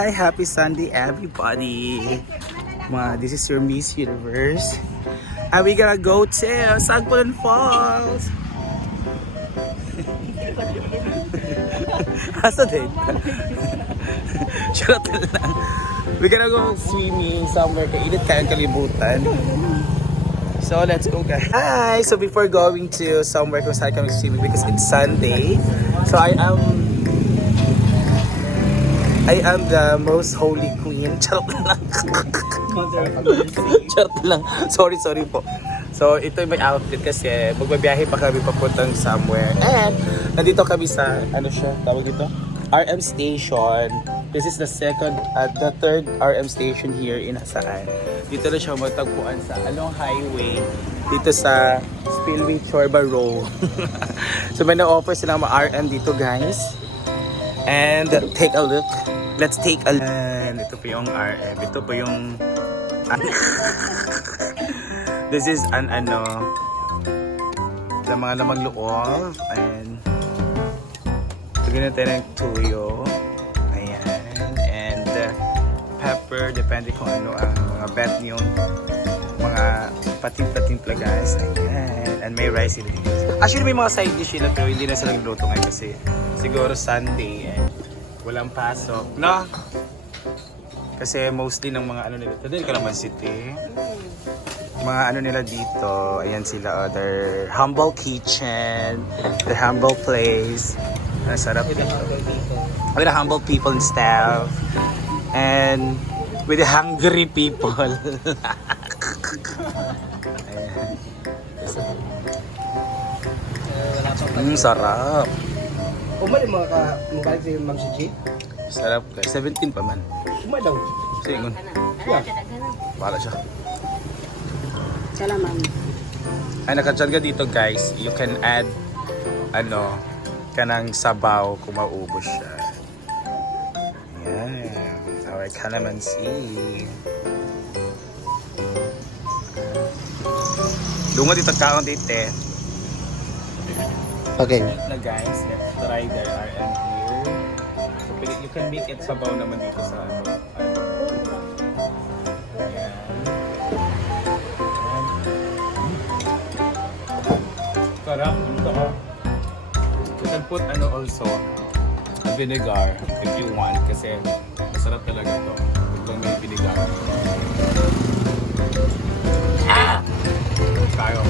Hi! Happy Sunday, everybody! Ma, this is your Miss Universe. And we gonna go to Sagpulan Falls! Asa din? Charot lang. We gonna go swimming somewhere. Kainit kayang kalibutan. So let's go guys. Hi! So before going to somewhere kung saan kami swimming because it's Sunday. So I am I am the most holy queen. Charot lang. Charot lang. Sorry, sorry po. So, ito yung may outfit kasi magbabiyahe pa kami papuntang somewhere. And, nandito kami sa, ano siya, tawag dito? RM Station. This is the second, at the third RM station here in Hasaan. Dito na siya matagpuan sa along highway dito sa Spillway Chorba Row. so, may na-offer silang mga RM dito, guys. And take a look. Let's take a. And ito po yung RM. Ito po yung... This is an ano... Sa mga lamang loob. And... Lagyan natin ng tuyo. Ayan. And uh, pepper. Depende kung ano ang mga bet niyong mga patimpla-timpla guys. Ayan. And may rice sila dito. Actually may mga side dish sila pero hindi na sila nagluto ngayon kasi siguro Sunday and walang pasok. No? Kasi mostly ng mga ano nila. Tadali ka naman city. Mga ano nila dito. Ayan sila. Oh, their humble kitchen. Their humble place. Ang sarap dito. With the humble people and staff. And with the hungry people. Ayan. Mm, sarap. Umali mga ka, mabalik si Ma'am si G. Sarap guys. 17 pa man. Umali daw. Singon. Yeah. Bahala siya. Salaman. Ay, nakadyan ka dito guys. You can add, ano, kanang sabaw kung maubos siya. Yan. Our calamansi. Dungo dito kaon dito eh. Okay. na guys, let's try the RM here. So, you can make it sabaw naman dito sa ano. Sarap. Ito ko. You can put ano also, vinegar if you want kasi masarap talaga to. Ito may vinegar. Ah! Tayo.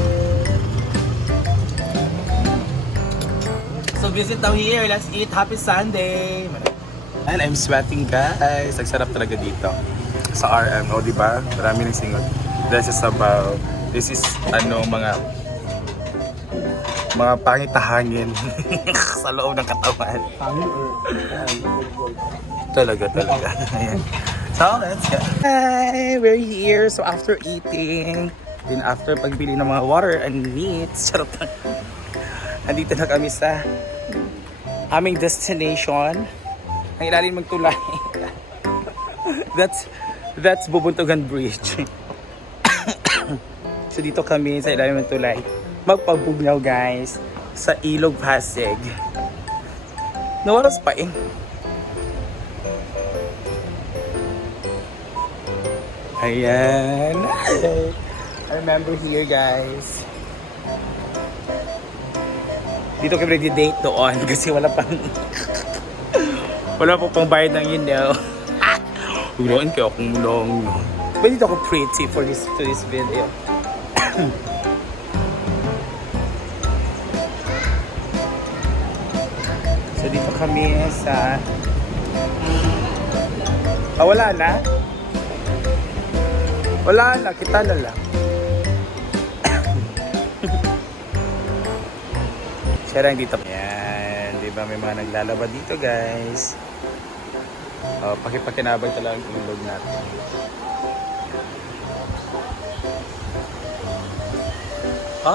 Visit down here. Let's eat. Happy Sunday. And I'm sweating guys. Ang sarap talaga dito. Sa RM. O, di ba? Marami ng singot. This is about, this is, ano, mga, mga pangitahangin sa loob ng katawan. Talaga, talaga. Ayan. So, let's go. Hi! We're here. So, after eating, then after pagbili ng mga water and meats, charot. Andito na kami sa aming destination. Ang ilalim ng tulay. that's that's Bubuntugan Bridge. so dito kami sa ilalim ng tulay. Magpabugnaw guys sa Ilog Pasig. Nawaras pa eh. Ayan. I remember here guys. Dito kami nag-date doon kasi wala pang wala pa pang bayad ng yun know. Hulaan kayo akong long. But dito ako pretty for this to this video. so dito kami sa Ah, wala na? Wala na, kita na lang. Siya lang dito. Yan, di ba may mga naglalaba dito guys. Oh, pakipakinabay talaga yung ilog natin. Ha?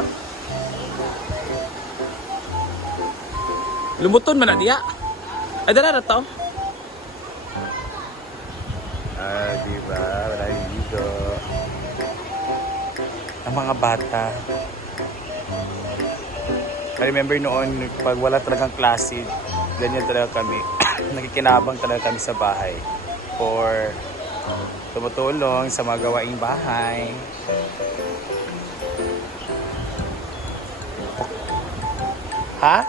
Lumuton man na diya. Ay, dala to. Ah, di ba? Wala yung dito. Ang mga bata. I remember noon, pag wala talagang klase, ganyan talaga kami. Nakikinabang talaga kami sa bahay. for tumutulong sa mga gawaing bahay. Ha?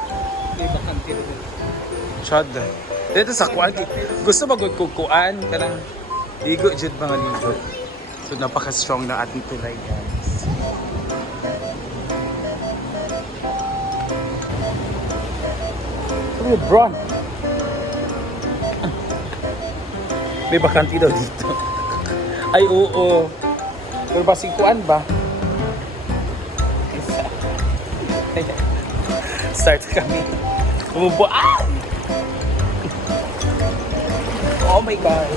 Chod. Dito sa kuan gusto magud kog kuan kanang ligo jud mga ligo. So napaka-strong na ating tulay guys. Bron? May bakanti daw dito. Ay, oo. Pero ba si kuan ba? Start kami. Umubuan! Oh my God!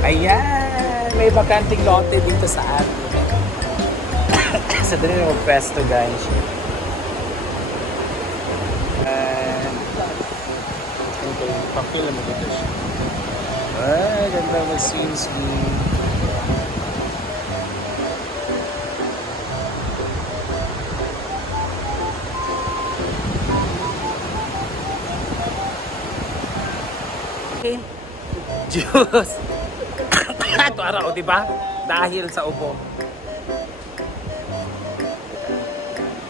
Ayan! May bakanting lote dito sa atin. sa dali na mag-presto guys. And... Papila mo dito siya. Ay, ganda mag-swing-swing. Okay. Diyos! Ito araw, di ba? Dahil sa upo.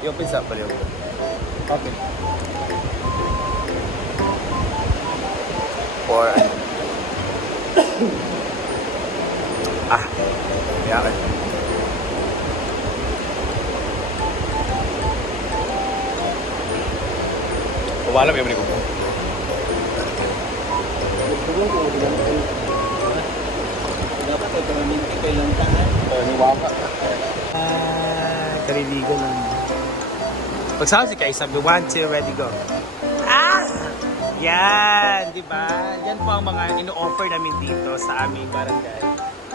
I-open sa pala yung Okay. For... ah. Yan. Wala yung ko? Dapat ay kamaminti kay lang tahan. Oh, ni Waka. Ah, kaliligo lang. Pagsabi si Kaisa, we one, two, ready, go. Yan, di ba? Yan po ang mga ino-offer namin dito sa aming barangay.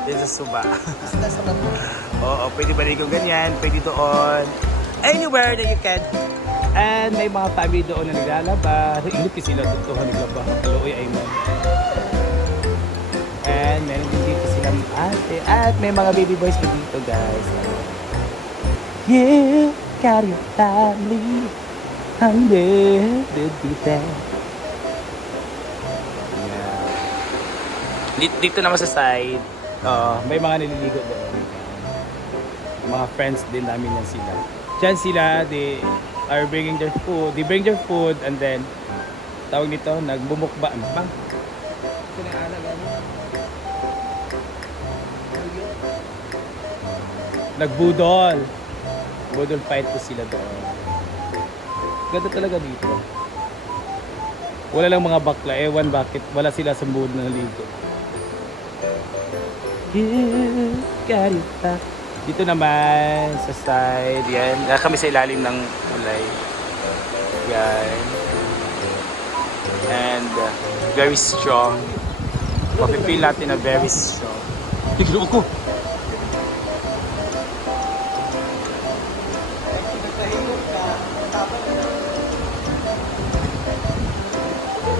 Dito sa Suba. Oo, pwede baligo ganyan, pwede doon. Anywhere that you can. And may mga family doon na naglalaba. Kasi sila doon doon naglaba. Kaluoy ay mo. And meron din dito silang ate. At may mga baby boys pa dito guys. You got your family. I'm there to be there. Dito, dito naman sa side, uh, may mga naliligo doon. Mga friends din namin yan sila. Diyan sila, they are bringing their food. They bring their food and then, tawag nito, nagbumukba. Ba? pinaalam ano. Nagbudol. Budol fight ko sila doon. Ganda talaga dito. Wala lang mga bakla. Ewan bakit. Wala sila sa mood na ligo. You got it back. Dito naman sa side. Yan. Ah, Kami sa ilalim ng kulay. Yan. And uh, very strong. Mapipil natin na very strong. Tigiloo ko!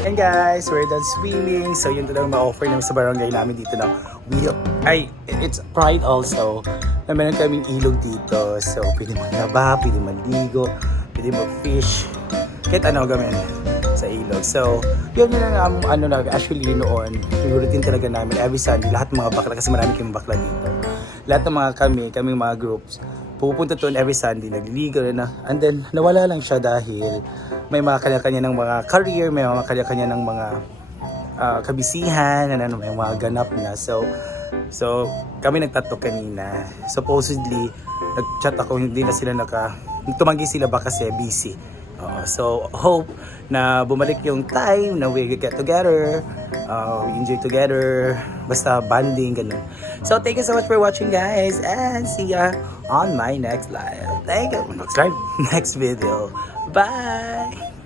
And guys, we're done swimming. So yun talagang ma-offer namin sa barangay namin dito na we ay it's pride also na meron kaming ilog dito. So pwede maglaba, pwede maligo, pwede mag-fish. Kahit ano gawin sa ilog. So, yun yun ang ano na actually noon. Yung routine talaga namin every Sunday. Lahat mga bakla kasi marami kaming bakla dito. Lahat ng mga kami, kaming mga groups, pupunta doon every Sunday, nagliligo na. And then, nawala lang siya dahil may mga kanya-kanya ng mga career, may mga kanya-kanya ng mga ah, kabisihan, ano, may mga ganap na. So, so kami nagtato kanina. Supposedly, nag-chat ako, hindi na sila naka... Tumanggi sila ba kasi busy. Oo, so, hope na bumalik yung time na we get together, uh, we enjoy together, basta banding, ganun. So, thank you so much for watching, guys, and see ya on my next live. Thank you. Next live? Next video. Bye!